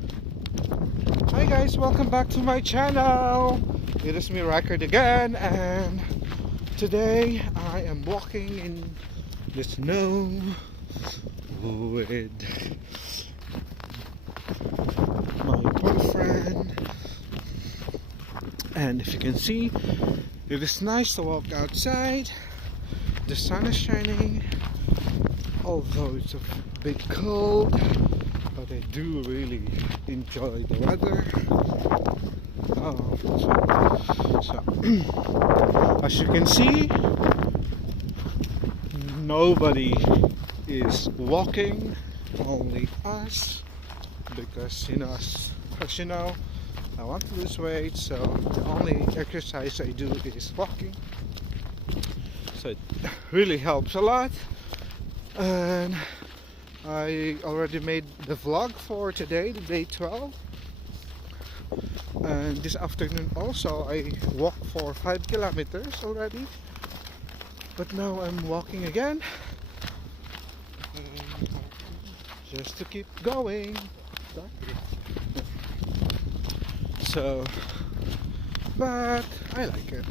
Hi guys, welcome back to my channel. It is me, Record, again, and today I am walking in the snow with my boyfriend. And if you can see, it is nice to walk outside. The sun is shining, although it's a bit cold, but I do really enjoy the weather. So as you can see, nobody is walking, only us, because as you know, I want to lose weight, so the only exercise I do is walking. So it really helps a lot. And I already made the vlog for today, the day 12. And this afternoon also I walked for 5 kilometers already. But now I'm walking again, just to keep going. So, but I like it.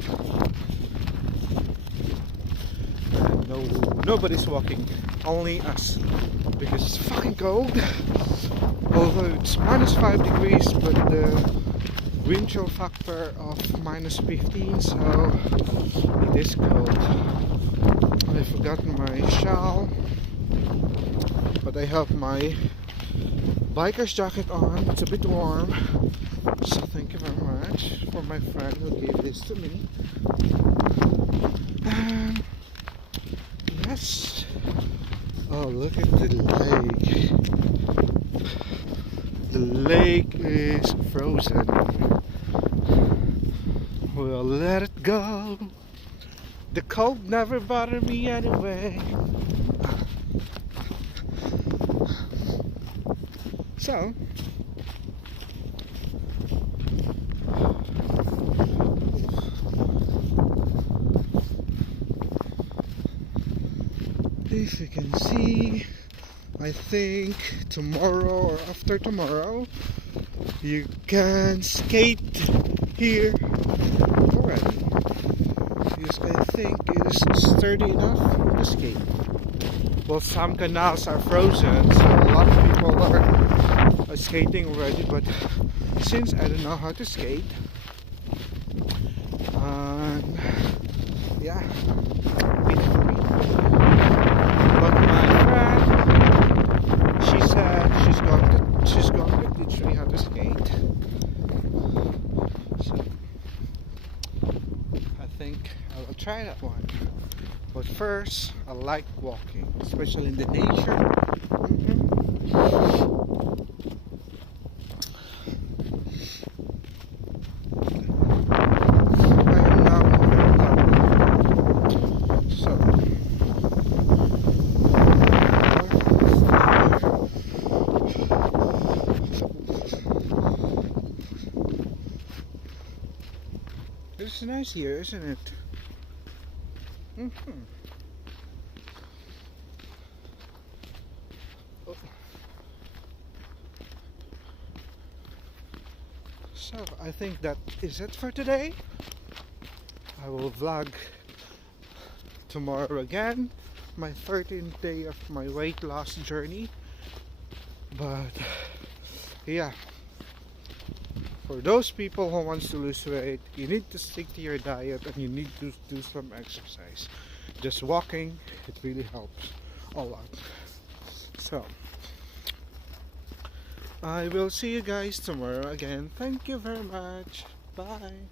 And nobody's walking, only us, because it's fucking cold. Although it's minus 5 degrees, but the wind chill factor of minus 15, so it is cold. I forgot my shawl, but I have my biker's jacket on. It's a bit warm, so thank you very much for my friend who gave this to me. And yes, oh, look at the lake. The lake is frozen. We'll let it go. The cold never bothered me anyway. So, if you can see, I think tomorrow or after tomorrow you can skate here already, because I think it is sturdy enough to skate. Well, some canals are frozen, so a lot of people are skating already, but since I don't know how to skate, yeah, but my friend, she said she's going to teach me how to skate. So I think I will try that one. But first, I like walking, especially in the nature. It's nice here, isn't it? Oh. So I think that is it for today. I will vlog tomorrow again, my 13th day of my weight loss journey. But yeah, for those people who wants to lose weight, you need to stick to your diet and you need to do some exercise. Just walking, it really helps a lot. So I will see you guys tomorrow again. Thank you very much. Bye.